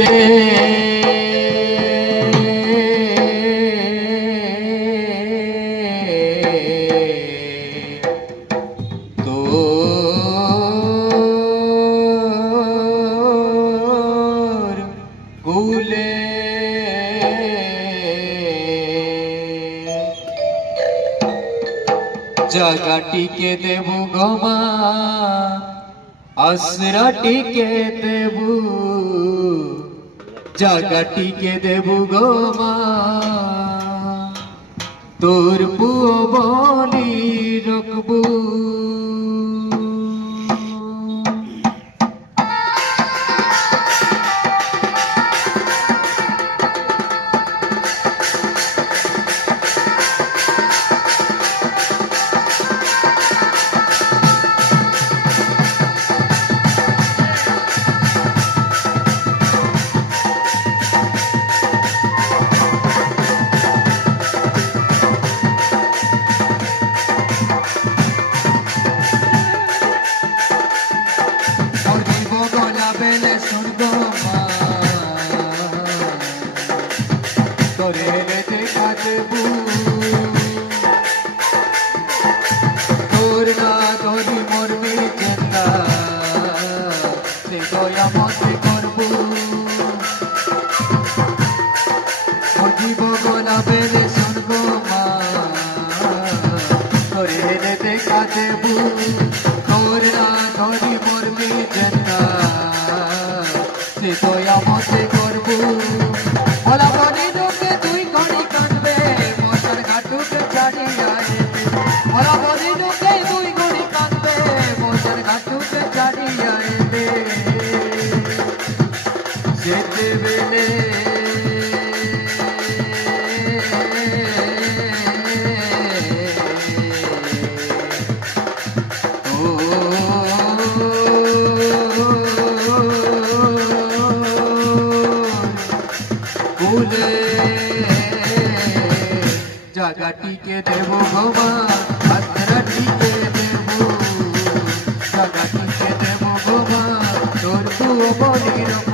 কুলে জাগাটিকে দেব গমা আসরাটিকে দেব জাগাটিকে দেব গমা তোর পুও বলি রকবু তোরে দেখা দেবু তোর না ধরি মরবি চেতা সে দয়া মতে করবু জীব গোলা বেলে শুনবো মা তোরে দেখা দেবু তোর না ধরি মরবি চেতা সে দয়া মতে করবু বলা বলি লোকে তুই ঘড়ি কাঁদবে মশার ঘাটুকে ছাড়িয়ে আইবে বলা বলি লোকে তুই ঘড়ি কাঁদবে মশার ঘাটুকে ছাড়িয়ে আইবে যেতে বেলে কুলে জাগাটিকে দেব গমা আসরাটিকে দেব জাগাটিকে দেব গমা তোর পুও বলি